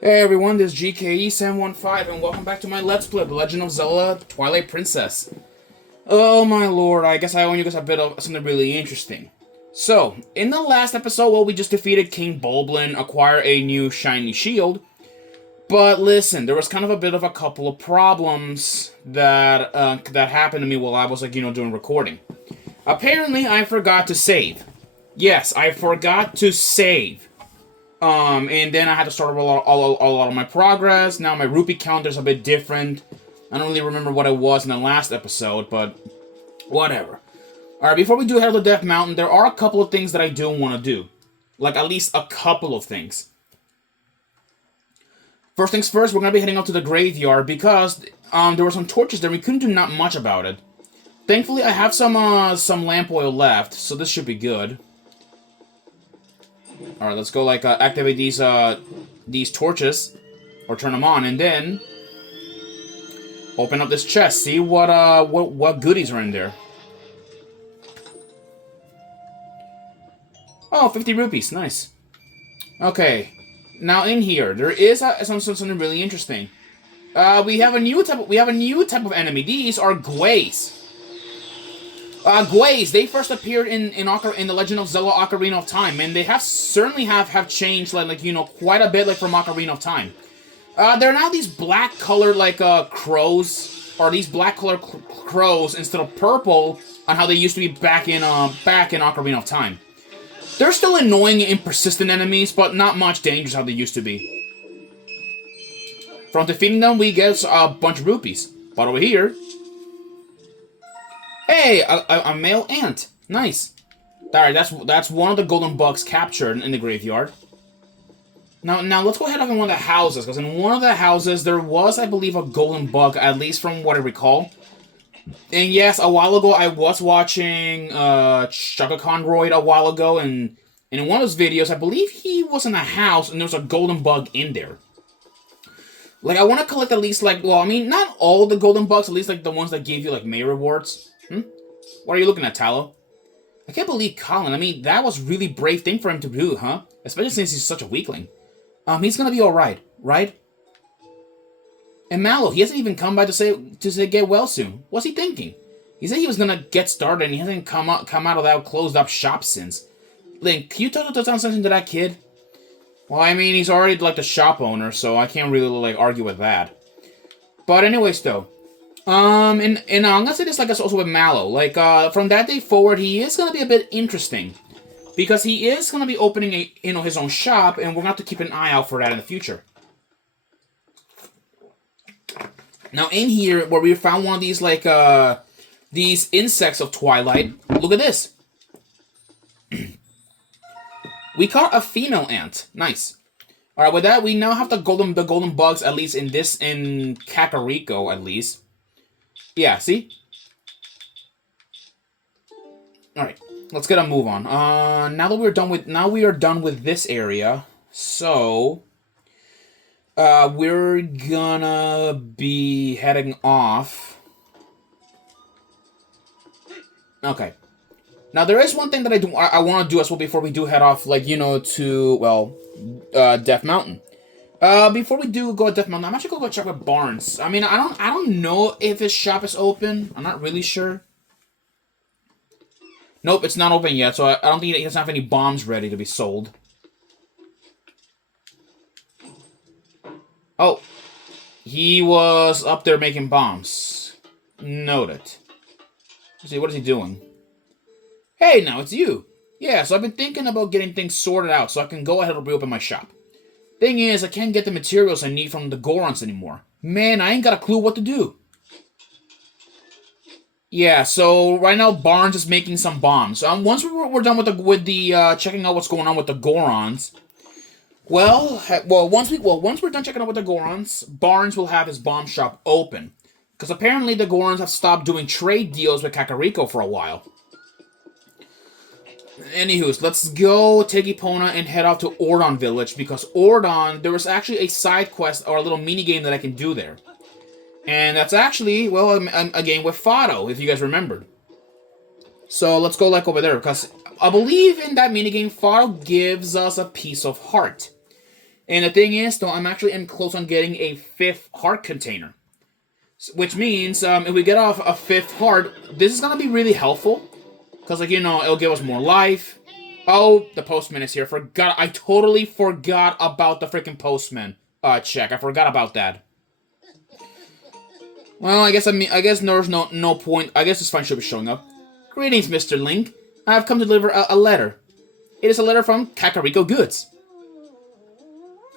Hey everyone, this is GKE715 and welcome back to my Let's Play, The Legend of Zelda Twilight Princess. Oh my lord, I guess I owe you guys a bit of something really interesting. So, in the last episode, well, we just defeated King Bulblin, acquired a new shiny shield, but listen, there was kind of a bit of a couple of problems that happened to me while I was, doing recording. Apparently, I forgot to save. Yes, I forgot to save. And then I had to start a lot of my progress. Now my rupee counter's a bit different. I don't really remember what it was in the last episode, but whatever. Alright, before we do head to Death Mountain, there are a couple of things that I do want to do. Like, at least a couple of things. First things first, we're going to be heading up to the graveyard because there were some torches there. We couldn't do not much about it. Thankfully, I have some lamp oil left, so this should be good. Alright, let's go, activate these torches, or turn them on, and then open up this chest, see what goodies are in there. Oh, 50 rupees, nice. Okay, now in here, there is something really interesting. We have a new type of enemy. These are Gways. Gways, they first appeared in The Legend of Zelda Ocarina of Time, and they certainly have changed, quite a bit, from Ocarina of Time. They're now these black-colored, crows, or these black-colored crows instead of purple, on how they used to be back in Ocarina of Time. They're still annoying and persistent enemies, but not much dangerous how they used to be. From defeating them, we get a bunch of rupees. But over here... Hey, a male ant. Nice. Alright, that's one of the golden bugs captured in the graveyard. Now let's go ahead and one of the houses, because in one of the houses there was, I believe, a golden bug, at least from what I recall. And yes, a while ago I was watching Shaka Conroy a while ago, and in one of those videos, I believe he was in a house and there was a golden bug in there. I want to collect at least, not all the golden bugs, at least, the ones that gave you, May rewards. What are you looking at, Tallow? I can't believe Colin. That was really brave thing for him to do, huh? Especially since he's such a weakling. He's gonna be alright, right? And Mallow, he hasn't even come by to say get well soon. What's he thinking? He said he was gonna get started and he hasn't come out of that closed up shop since. Link, can you tell something to that kid? Well, he's already, the shop owner, so I can't really, argue with that. But anyways, though. And I'm gonna say this, also with Mallow. From that day forward, he is gonna be a bit interesting. Because he is gonna be opening his own shop, and we're gonna have to keep an eye out for that in the future. Now, in here, where we found one of these, these insects of Twilight, look at this. We caught a female ant. Nice. Alright, with that, we now have the golden bugs, at least in Kakariko, at least. Yeah, see? Alright, let's get a move on. Now we are done with this area. So we're gonna be heading off. Okay. Now there is one thing that I want to do as well before we do head off, to Death Mountain. Before we do go to Death Mountain, I'm actually gonna go check with Barnes. I don't know if his shop is open. I'm not really sure. Nope, it's not open yet, so I don't think he doesn't have any bombs ready to be sold. Oh. He was up there making bombs. Noted. Let's see, what is he doing? Hey, now it's you. Yeah, so I've been thinking about getting things sorted out so I can go ahead and reopen my shop. Thing is, I can't get the materials I need from the Gorons anymore. Man, I ain't got a clue what to do. Yeah, so right now Barnes is making some bombs. Once we're done with the checking out what's going on with the Gorons, once we're done checking out with the Gorons, Barnes will have his bomb shop open, because apparently the Gorons have stopped doing trade deals with Kakariko for a while. Anywho, let's go take Epona and head off to Ordon Village, because Ordon, there was actually a side quest or a little mini game that I can do there. And that's actually, a game with Fado, if you guys remembered. So let's go over there, because I believe in that minigame, Fado gives us a piece of heart. And the thing is, though, I'm actually close on getting a 5th heart container. Which means, if we get off a 5th heart, this is gonna be really helpful. Because, like, you know, it'll give us more life. Oh, the postman is here. I totally forgot about the freaking postman check. I forgot about that. Well, I guess there's no point. I guess this fine should be showing up. Greetings, Mr. Link. I have come to deliver a letter. It is a letter from Kakariko Goods.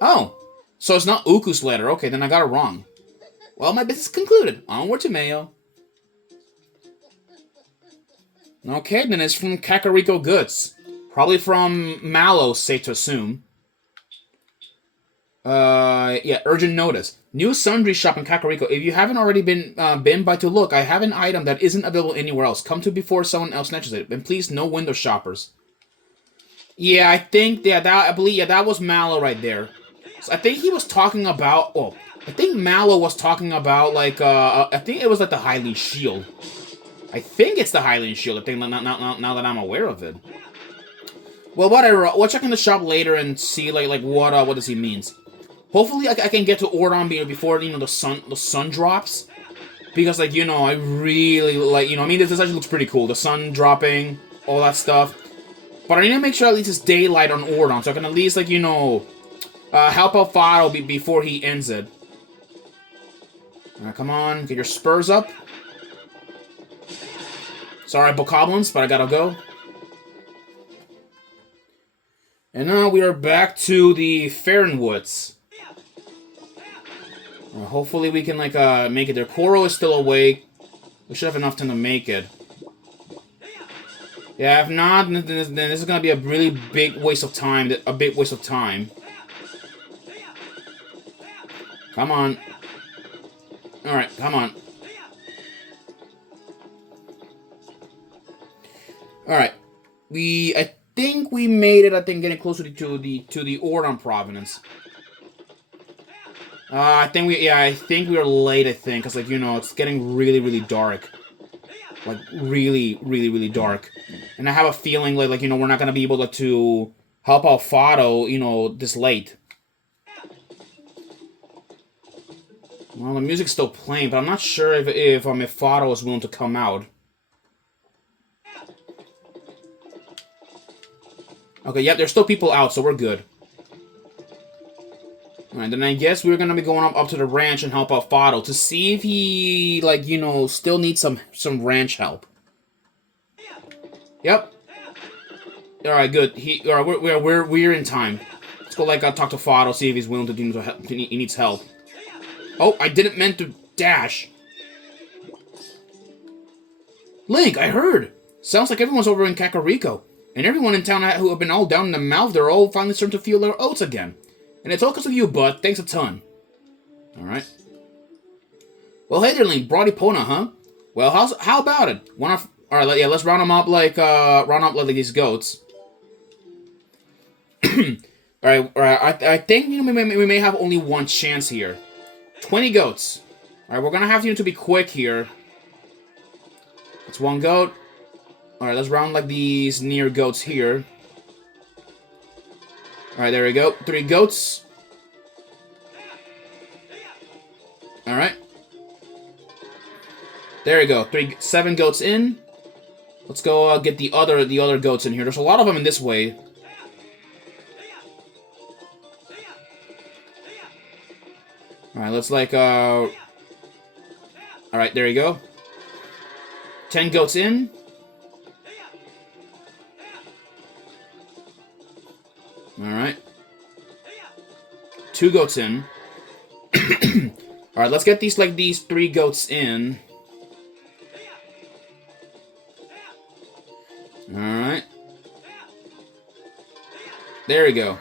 Oh, so it's not Uku's letter. Okay, then I got it wrong. Well, my business concluded. Onward to Mayo. Okay, then it's from Kakariko Goods. Probably from Mallow, safe to assume. Yeah, urgent notice. New sundry shop in Kakariko. If you haven't already been by to look, I have an item that isn't available anywhere else. Come to before someone else snatches it. And please, no window shoppers. Yeah, I think, I believe that was Mallow right there. So I think he was talking about, I think Mallow was talking about, like, I think it was like the Hylian Shield. I think it's the Hylian Shield, I think, now that I'm aware of it. Well, whatever, we'll check in the shop later and see, like what does he means. Hopefully I can get to Ordon before, you know, the sun drops. Because, like, you know, I really, like, you know, I mean, this actually looks pretty cool. The sun dropping, all that stuff. But I need to make sure at least it's daylight on Ordon, so I can at least, like, you know, help out Fado before he ends it. Alright, come on, get your spurs up. Sorry, Bokoblins, but I gotta go. And now we are back to the Fernwoods. Hopefully we can, like, make it there. Koro is still awake. We should have enough time to make it. Yeah, if not, then this is gonna be a really big waste of time. A big waste of time. Come on. Alright, come on. Alright. I think we made it, getting closer to the Ordon province. I think we are late, because, like, you know, it's getting really, really dark. Like, really, really, really dark. And I have a feeling, like, you know, we're not gonna be able to help out Fado, you know, this late. Well, the music's still playing, but I'm not sure if Fado is willing to come out. Okay, yep, there's still people out, so we're good. Alright, then I guess we're gonna be going up to the ranch and help out Fado to see if he, like, you know, still needs some ranch help. Yep. Alright, good. Alright, we're in time. Let's go, like, talk to Fado, see if he's willing to help. He needs help. Oh, I didn't meant to dash. Link, I heard. Sounds like everyone's over in Kakariko. And everyone in town who have been all down in the mouth, they're all finally starting to feel their oats again. And it's all because of you, bud. Thanks a ton. Alright. Well, hey there, Link. Brody Pona, huh? Well, how about it? Alright, yeah, let's round them up like these goats. Alright, I think, you know, we may have only one chance here. 20 goats. Alright, we're gonna have to be quick here. It's one goat. Alright, let's round like these near goats here. Alright, there we go. 3 goats. Alright. There we go. 7 goats in. Let's go get the other goats in here. There's a lot of them in this way. Alright, let's like Alright, there you go. 10 goats in. Alright. 2 goats in. Alright, let's get these 3 goats in. Alright. There we go.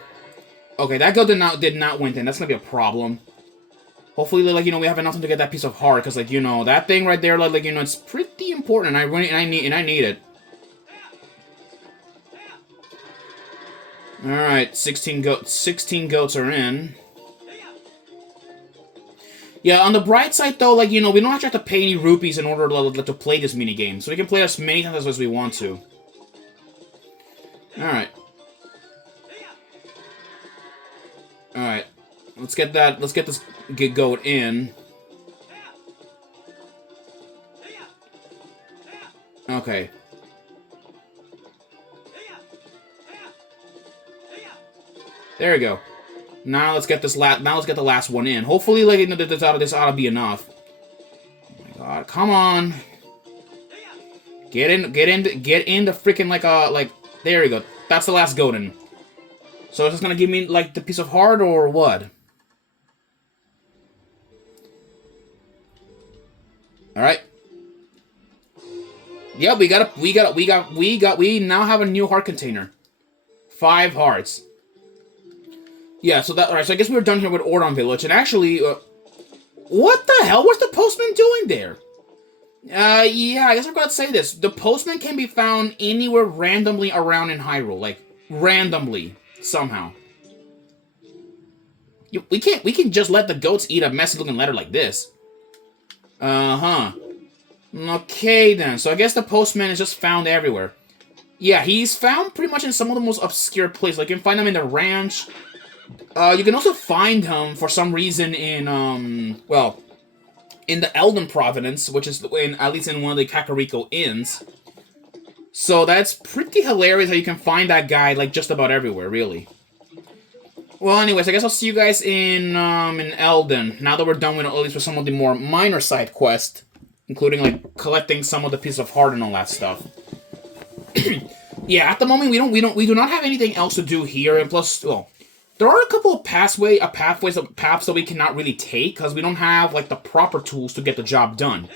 Okay, that goat did not win then. That's gonna be a problem. Hopefully, like, you know, we have enough to get that piece of heart, because, like, you know, that thing right there, like, you know, it's pretty important, and I need it. Alright, 16 goats are in. Yeah, on the bright side, though, like, you know, we don't actually have to pay any rupees in order to play this minigame, so we can play as many times as we want to. Alright. Alright. Let's get this goat in. Okay. There we go. Now let's get this the last one in. Hopefully, like, this ought to be enough. Oh my god, come on. Get in the freaking, like, there we go. That's the last goat in. So is this gonna give me, like, the piece of heart, or what? Alright. Yeah, we now have a new heart container. 5 hearts. Yeah, so alright, so I guess we're done here with Ordon Village, and actually, what the hell was the postman doing there? Yeah, I guess I gotta say this. The postman can be found anywhere randomly around in Hyrule, like, randomly, somehow. We can just let the goats eat a messy-looking letter like this. Uh-huh. Okay, then. So I guess the postman is just found everywhere. Yeah, he's found pretty much in some of the most obscure places. Like, you can find him in the ranch. You can also find him, for some reason, in, well, in the Elden Province, which is, at least in one of the Kakariko Inns. So that's pretty hilarious how you can find that guy, like, just about everywhere, really. Well, anyways, I guess I'll see you guys in Elden, now that we're done with, at least with some of the more minor side quests, including, like, collecting some of the pieces of heart and all that stuff. Yeah, at the moment, we do not have anything else to do here, and plus, well, there are a couple of paths that we cannot really take, because we don't have, like, the proper tools to get the job done.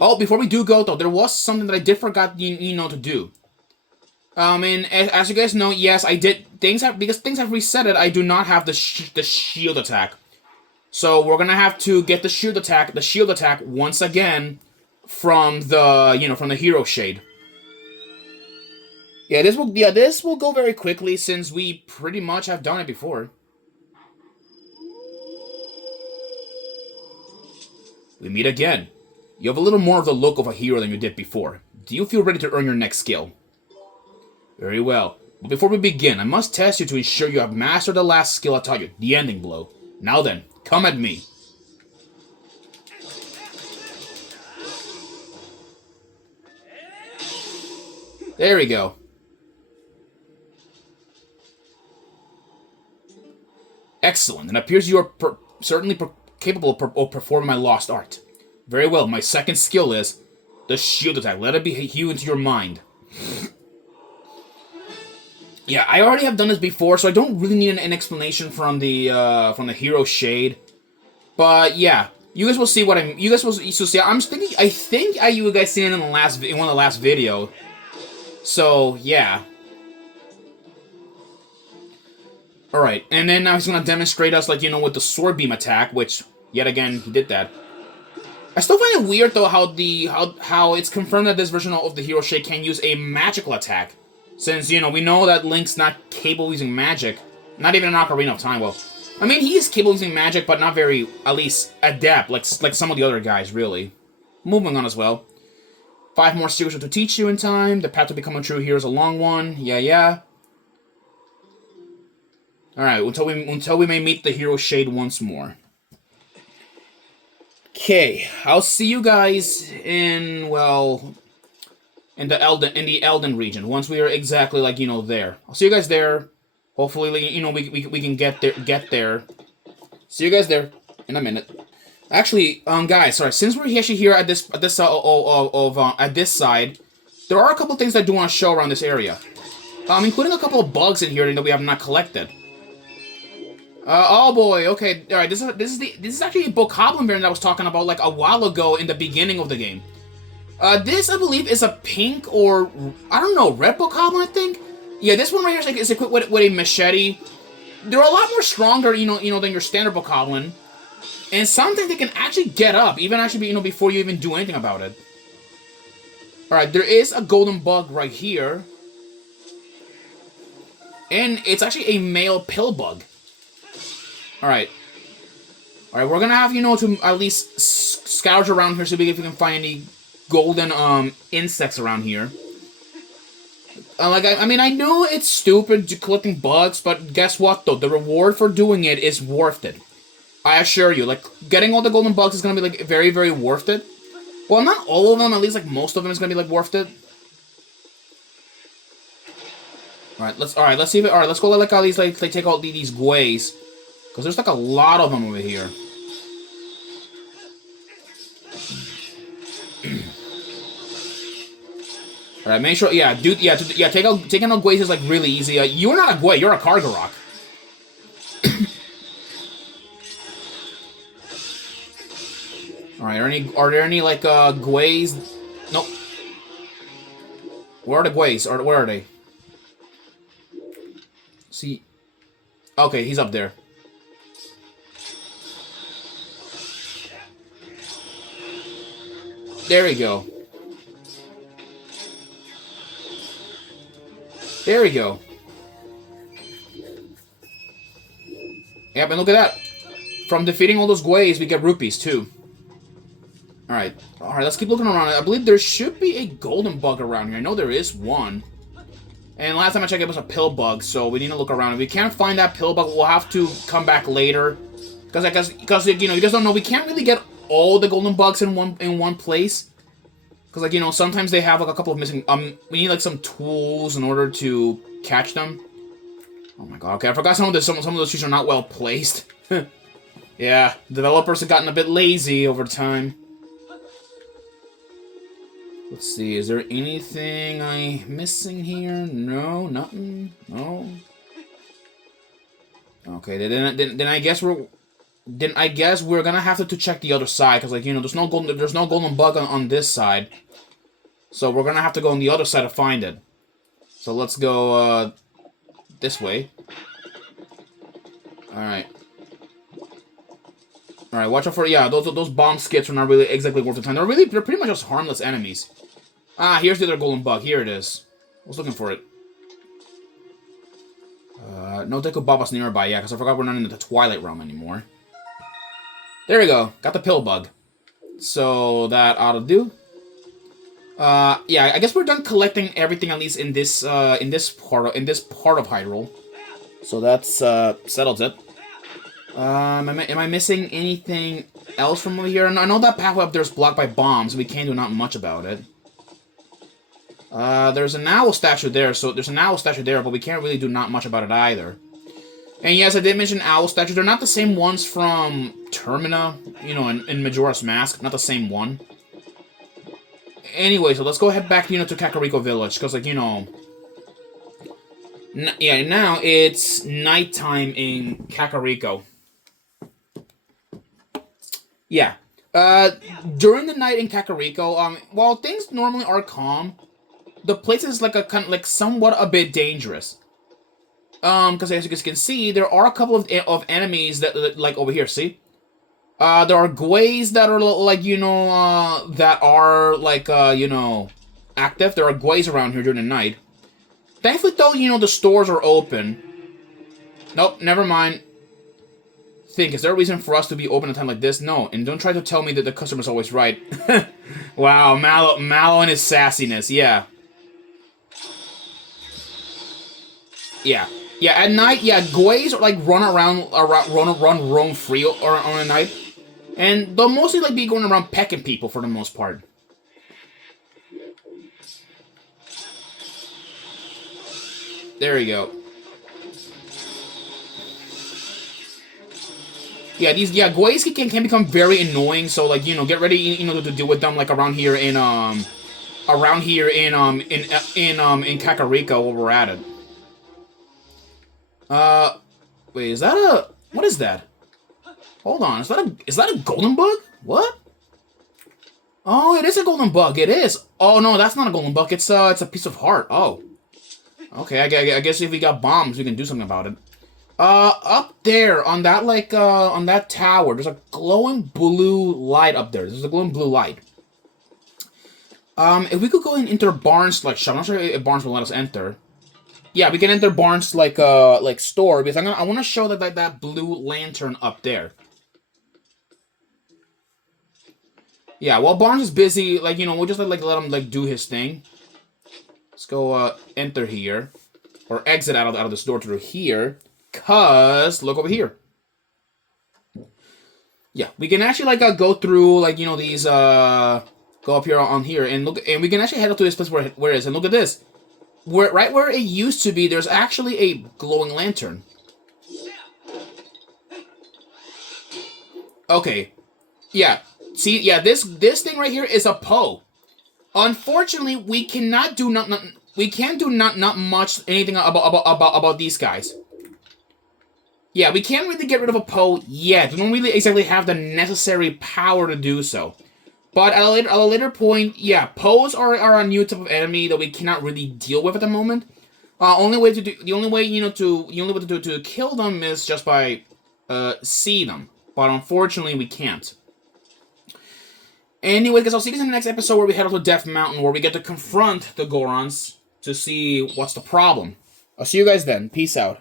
Oh, before we do go, though, there was something that I did forgot, to do. And as you guys know, yes, I did, because things have resetted, I do not have the shield attack. So we're gonna have to get the shield attack once again from the hero shade. Yeah, this will go very quickly since we pretty much have done it before. We meet again. You have a little more of the look of a hero than you did before. Do you feel ready to earn your next skill? Very well. But before we begin, I must test you to ensure you have mastered the last skill I taught you, the ending blow. Now then, come at me. There we go. Excellent. It appears you are certainly capable of performing my lost art. Very well. My second skill is the shield attack. Let it be hew into your mind. Yeah, I already have done this before, so I don't really need an explanation from the hero shade. But yeah, you guys will see what I'm. You guys will see. I'm thinking. I think you guys seen it in one of the last video. So yeah. All right, and then now he's gonna demonstrate us, like, with the sword beam attack, which yet again he did that. I still find it weird though how it's confirmed that this version of the hero shade can use a magical attack. Since, we know that Link's not capable of using magic. Not even in Ocarina of Time. Well, I mean, he is capable of using magic, but not very, at least, adept, like some of the other guys, really. Moving on as well. 5 more secrets to teach you in time. The path to become a true hero is a long one. Yeah. Alright, until we may meet the hero shade once more. Okay, I'll see you guys in, well, in the Elden region, once we are exactly, like, there. I'll see you guys there. Hopefully, we can get there. See you guys there in a minute. Actually, guys, sorry, since we're actually here at this side, there are a couple things that I do want to show around this area. Including a couple of bugs in here that we have not collected. Oh boy, okay, alright, this is actually a Bokoblin variant that I was talking about, like, a while ago in the beginning of the game. This, I believe, is a pink or, I don't know, red Bokoblin, I think? Yeah, this one right here is, like, is equipped with a machete. They're a lot more stronger, than your standard Bokoblin. And sometimes they can actually get up, even actually, before you even do anything about it. Alright, there is a golden bug right here. And it's actually a male pill bug. Alright, we're gonna have, to at least scourge around here so if we can find any golden, insects around here. I mean, I know it's stupid collecting bugs, but guess what, though? The reward for doing it is worth it. I assure you, like, getting all the golden bugs is gonna be, like, very, very worth it. Well, not all of them, at least, like, most of them is gonna be, like, worth it. Alright, let's see if it, alright, let's go, like, all these, like, take out these gways. Because there's, like, a lot of them over here. Alright, make sure, yeah, dude, taking out gways is, like, really easy. You're not a gway, you're a Kargarok. Alright, are there any, like, gways? Nope. Where are the gways? Where are they? See. Okay, he's up there. There we go. There we go. Yep, and look at that. From defeating all those gways, we get rupees, too. Alright, let's keep looking around. I believe there should be a golden bug around here. I know there is one. And last time I checked, it was a pill bug, so we need to look around. If we can't find that pill bug, we'll have to come back later. Because you know, you guys don't know, we can't really get all the golden bugs in one place. Because, like, you know, sometimes they have, like, a couple of missing... we need, like, some tools in order to catch them. Oh my god, okay, I forgot some of those trees are not well placed. Yeah, developers have gotten a bit lazy over time. Let's see, is there anything I'm missing here? No, nothing. No. Okay, then I guess we're gonna have to check the other side, because, like, you know, there's no golden bug on this side. So we're gonna have to go on the other side to find it. So let's go this way. Alright. Alright, watch out for, yeah, those bomb skits are not really exactly worth the time. They're pretty much just harmless enemies. Ah, here's the other golden bug. Here it is. I was looking for it. No Deku Baba's nearby, yeah, because I forgot we're not in the Twilight realm anymore. There we go. Got the pill bug. So that ought to do. Yeah, I guess we're done collecting everything, at least in this part of Hyrule. So that's settles it. Am I missing anything else from over here? I know that pathway up there is blocked by bombs. We can't do not much about it. There's an owl statue there, but we can't really do not much about it either. And yes, I did mention owl statues. They're not the same ones from Termina, you know, in Majora's Mask. Not the same one. Anyway, so let's go ahead back, you know, to Kakariko Village, because, like, you know... yeah, now it's nighttime in Kakariko. Yeah. During the night in Kakariko, while things normally are calm, the place is, like, somewhat a bit dangerous. Because as you guys can see, there are a couple of enemies that, like, over here, see? There are gways that are, like, you know, that are, like, you know, active. There are gways around here during the night. Thankfully, though, you know, the stores are open. Nope, never mind. Think, is there a reason for us to be open at a time like this? No, and don't try to tell me that the customer's always right. Wow, Mallow and his sassiness, yeah. Yeah. Yeah, at night, yeah, gways are, like, roam free on a night. And they'll mostly, like, be going around pecking people for the most part. There you go. Yeah, gways can become very annoying, so, like, you know, get ready, you know, to deal with them, like, around here in Kakariko, where we're at it. Wait, is that a... what is that? Hold on, is that a golden bug? What? Oh, it is a golden bug, it is. Oh, no, that's not a golden bug, it's a piece of heart. Oh. Okay, I guess if we got bombs, we can do something about it. Up there, on that, like, on that tower, there's a glowing blue light up there. There's a glowing blue light. If we could go into Barnes, like, shop, I'm not sure if Barnes will let us enter. Yeah, we can enter Barnes, like store, because I want to show that blue lantern up there. Yeah, while Barnes is busy, like, you know, we'll just, like, let him, like, do his thing. Let's go enter here. Or exit out of this door through here. Cause, look over here. Yeah, we can actually, like, go through, like, you know, these, go up here on here. And look, and we can actually head up to this place where it is. And look at this. Right where it used to be, there's actually a glowing lantern. Okay. Yeah. See, yeah, this thing right here is a Poe. Unfortunately, we cannot do not much anything about these guys. Yeah, we can't really get rid of a Poe yet. We don't really exactly have the necessary power to do so. But at a later point, yeah, Poes are a new type of enemy that we cannot really deal with at the moment. The only way to kill them is just by see them. But unfortunately, we can't. Anyway, guys, I'll see you guys in the next episode where we head up to Death Mountain, where we get to confront the Gorons to see what's the problem. I'll see you guys then. Peace out.